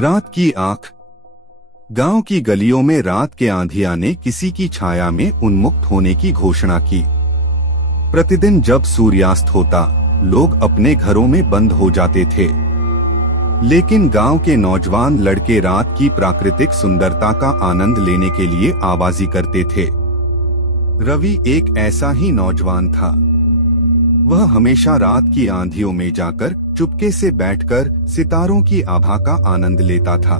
रात की आंख। गांव की गलियों में रात के आंधिया ने किसी की छाया में उन्मुक्त होने की घोषणा की। प्रतिदिन जब सूर्यास्त होता, लोग अपने घरों में बंद हो जाते थे, लेकिन गांव के नौजवान लड़के रात की प्राकृतिक सुंदरता का आनंद लेने के लिए आवाज़ी करते थे। रवि एक ऐसा ही नौजवान था। वह हमेशा रात की आंधियों में जाकर चुपके से बैठकर सितारों की आभा का आनंद लेता था।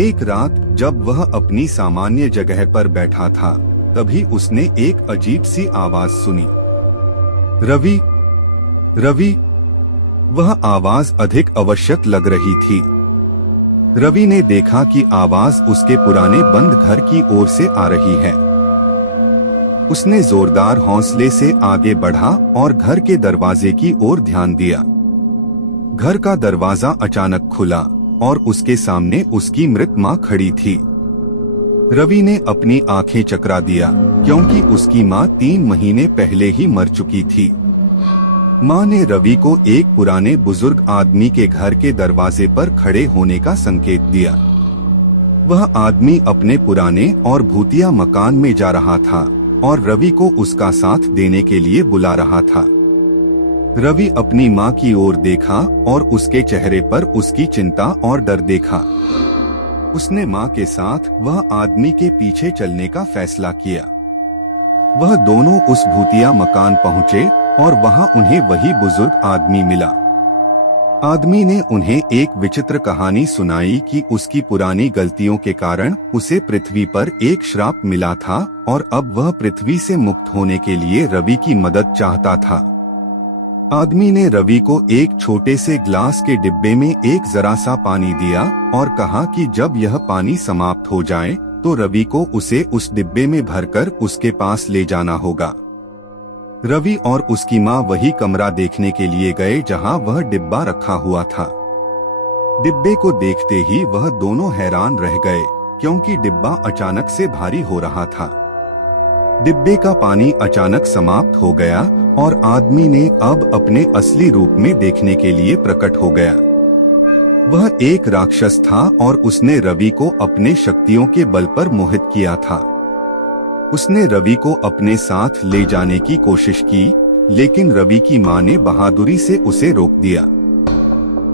एक रात जब वह अपनी सामान्य जगह पर बैठा था, तभी उसने एक अजीब सी आवाज सुनी। रवि, रवि। वह आवाज अधिक आवश्यक लग रही थी। रवि ने देखा कि आवाज उसके पुराने बंद घर की ओर से आ रही है। उसने जोरदार हौसले से आगे बढ़ा और घर के दरवाजे की ओर ध्यान दिया। घर का दरवाजा अचानक खुला और उसके सामने उसकी मृत माँ खड़ी थी। रवि ने अपनी आंखें चकरा दिया, क्योंकि उसकी माँ 3 महीने पहले ही मर चुकी थी। माँ ने रवि को एक पुराने बुजुर्ग आदमी के घर के दरवाजे पर खड़े होने का संकेत दिया। वह आदमी अपने पुराने और भूतिया मकान में जा रहा था और रवि को उसका साथ देने के लिए बुला रहा था। रवि अपनी माँ की ओर देखा और उसके चेहरे पर उसकी चिंता और डर देखा। उसने माँ के साथ वह आदमी के पीछे चलने का फैसला किया। वह दोनों उस भूतिया मकान पहुँचे और वहाँ उन्हें वही बुजुर्ग आदमी मिला। आदमी ने उन्हें एक विचित्र कहानी सुनाई कि उसकी पुरानी गलतियों के कारण उसे पृथ्वी पर एक श्राप मिला था और अब वह पृथ्वी से मुक्त होने के लिए रवि की मदद चाहता था। आदमी ने रवि को एक छोटे से ग्लास के डिब्बे में एक जरा सा पानी दिया और कहा कि जब यह पानी समाप्त हो जाए तो रवि को उसे उस डिब्बे में भरकर उसके पास ले जाना होगा। रवि और उसकी माँ वही कमरा देखने के लिए गए जहाँ वह डिब्बा रखा हुआ था। डिब्बे को देखते ही वह दोनों हैरान रह गए, क्योंकि डिब्बा अचानक से भारी हो रहा था। डिब्बे का पानी अचानक समाप्त हो गया और आदमी ने अब अपने असली रूप में देखने के लिए प्रकट हो गया। वह एक राक्षस था और उसने रवि को अपने शक्तियों के बल पर मोहित किया था। उसने रवि को अपने साथ ले जाने की कोशिश की, लेकिन रवि की माँ ने बहादुरी से उसे रोक दिया।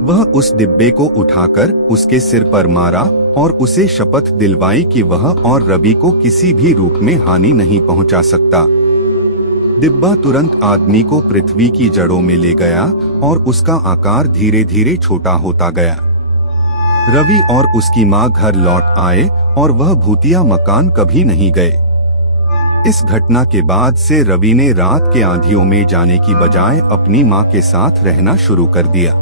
वह उस डिब्बे को उठाकर उसके सिर पर मारा और उसे शपथ दिलवाई कि वह और रवि को किसी भी रूप में हानि नहीं पहुंचा सकता। डिब्बा तुरंत आदमी को पृथ्वी की जड़ों में ले गया और उसका आकार धीरे धीरे छोटा होता गया। रवि और उसकी माँ घर लौट आए और वह भूतिया मकान कभी नहीं गए। इस घटना के बाद से रवि ने रात के आंधियों में जाने की बजाय अपनी माँ के साथ रहना शुरू कर दिया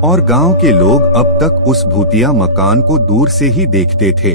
और गांव के लोग अब तक उस भूतिया मकान को दूर से ही देखते थे।